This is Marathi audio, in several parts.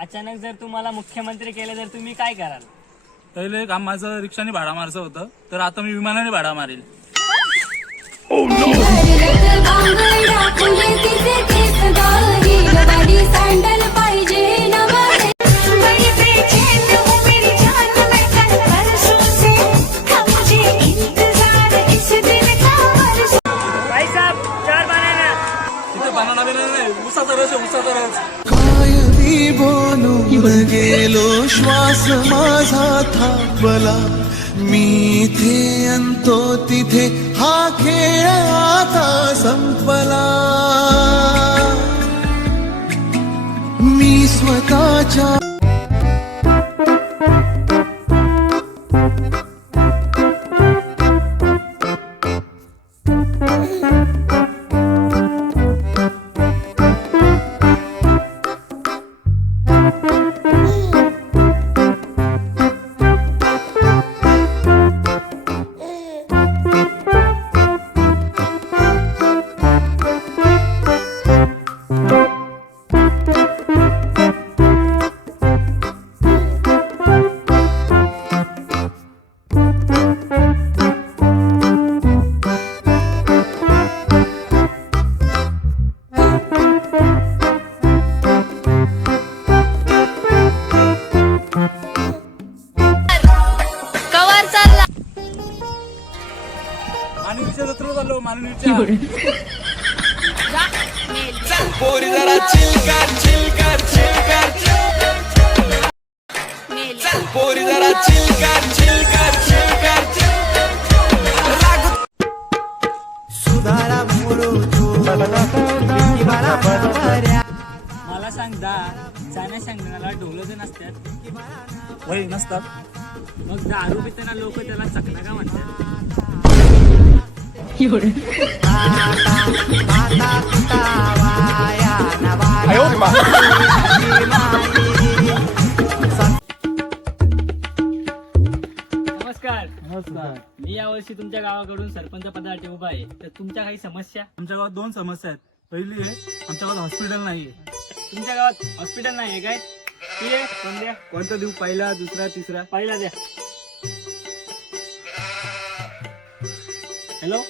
अचानक जर तुम्हाला मुख्यमंत्री केले तर तुम्ही काय कराल? पहिले काम माझं रिक्षाने भाडा मारायचं होतं. तर आता मी विमानाने भाडा मारेल. सँडल गेलो श्वास माझा थांबला. मी इथे अंतो तिथे हा खेळ आता संपला. मी स्वतःच्या मानवीच्या चाललो मानवीच्या पोरी जरा पोरी जरा सुधारा मोरो मला सांग दा जाण्या सांगण्याला ढोलच नसतात. वय नसतात. मग दारू पिताना लोक त्याला चकना का म्हणतात. नमस्कार. नमस्कार. मी यावर्षी तुमच्या गावाकडून सरपंच पदासाठी उभा आहे. तर तुमच्या काही समस्या? आमच्या गावात दोन समस्या आहेत. पहिली आहे आमच्या गावात हॉस्पिटल नाहीये तुमच्या गावात हॉस्पिटल नाही आहे काय? ती आहे कोण द्या? कोणता देऊ? पहिला दुसरा तिसरा? पहिला द्या. हॅलो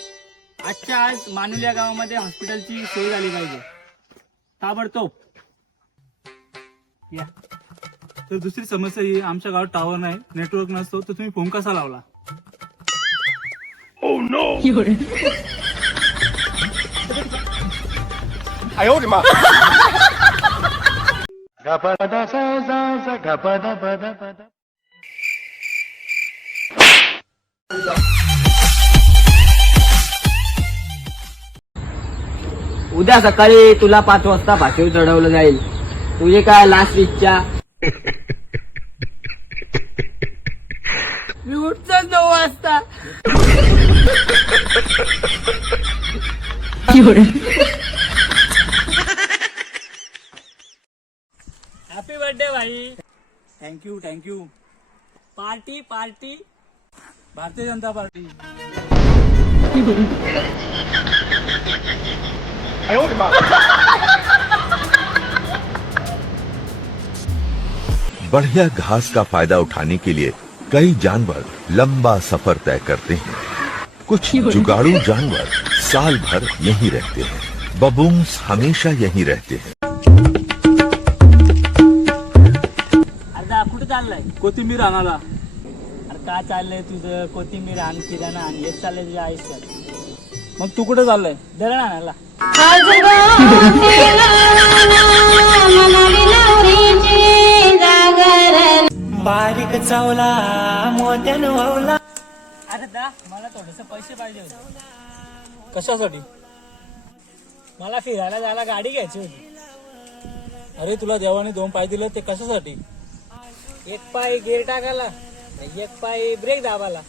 आजच्या आज मानुलिया गावामध्ये हॉस्पिटलची सोय झाली पाहिजे. ताबडतोब. या. तर दुसरी समस्या ही आमच्या गावात टावर नाही नेटवर्क नसतो तर तुम्ही फोन कसा लावला? उद्या सकाळी तुला पाच वाजता भाषेवर चढवलं जाईल. तुझी काय लास्ट इच्छा? मी उठतोच नऊ वाजता. हॅपी बर्थडे भाई. Thank you thank you party party Bharatiya Janata party. बढ़िया घास का फायदा उठाने के लिए कई जानवर लंबा सफर तय करते हैं। कुछ जुगाड़ू जानवर साल भर यहीं रहते हैं। बबूंस हमेशा यहीं रहते हैं। अर्धा कुठं चाललाय? कोथिंबीर आणाला अरे का चाललंय तुझं? कोथिंबीर आण किराणा आण हेच चाललंय तुझ्या आयुष्यात. मग तू कुठे चाललाय? दळण आणायला. बारीक चावला मोत्यान वावला. अरे दा मला थोडस पैसे पाहिजे होते. कशासाठी? मला फिरायला जायला गाडी घ्यायची होती. अरे तुला देवाने दोन पाय दिले ते कशासाठी? एक पाय गेअर टाकायला एक पाय ब्रेक दाबाला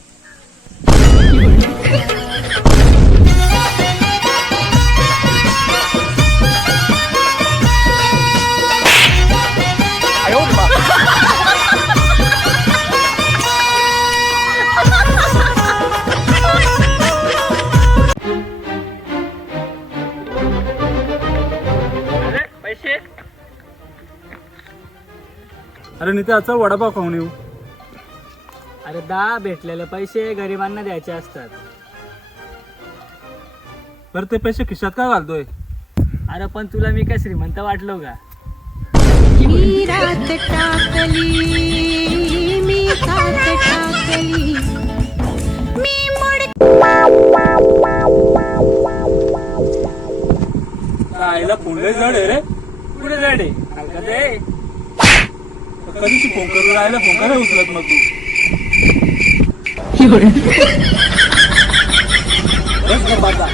अरे नित्या चल वडापाव खाऊन येऊ. अरे दहा भेटलेले पैसे गरिबांना द्यायचे असतात. बरं ते पैसे खिशात का घालतोय? अरे पण तुला मी काय श्रीमंत वाटलो का? मी रात टाकली मी साथ टाकली. मी मुड आईला लय जड आहे रे. पुढे जाडे हलका दे. कधीची फोन करून राहिला फोन उचलत मग तू बस गप्प आता.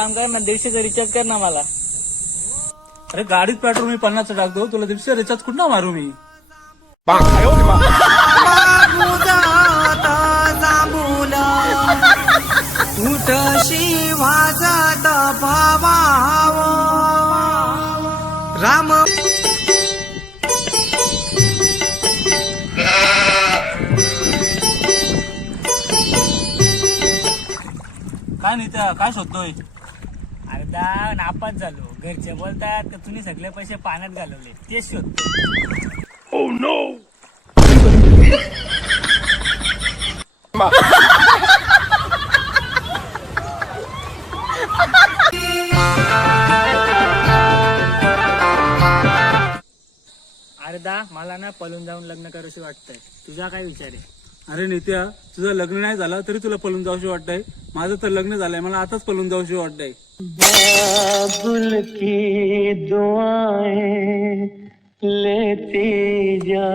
काम कर ना दीडशेचा रिचार्ज कर ना मला. अरे गाडीत पेट्रोल मी पन्नासचं टाकतो तुला दीडशे रिचार्ज कुठं मारू मी? उठशी वाजत भावाव? राम. काय नित्या काय शोधतोय? दा नापास झालो. घरचे बोलतात का तुम्ही सगळे पैसे पाण्यात घालवले. तेच शोधतो. अरे दा मला ना पळून जाऊन लग्न करूशी वाटतंय. तुझा काय विचार आहे? अरे नित्या तुझं लग्न नाही झालं तरी तुला पळून जाऊशी वाटतंय. माझं तर लग्न झालंय मला आताच पळून जाऊशी वाटतंय. बाबुल की दुआएं लेती जा।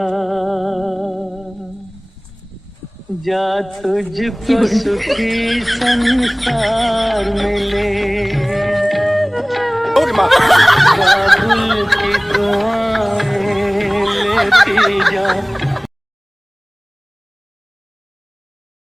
जा तुझको सुखी संसार मिले बाबुल की दुआएं लेती जा।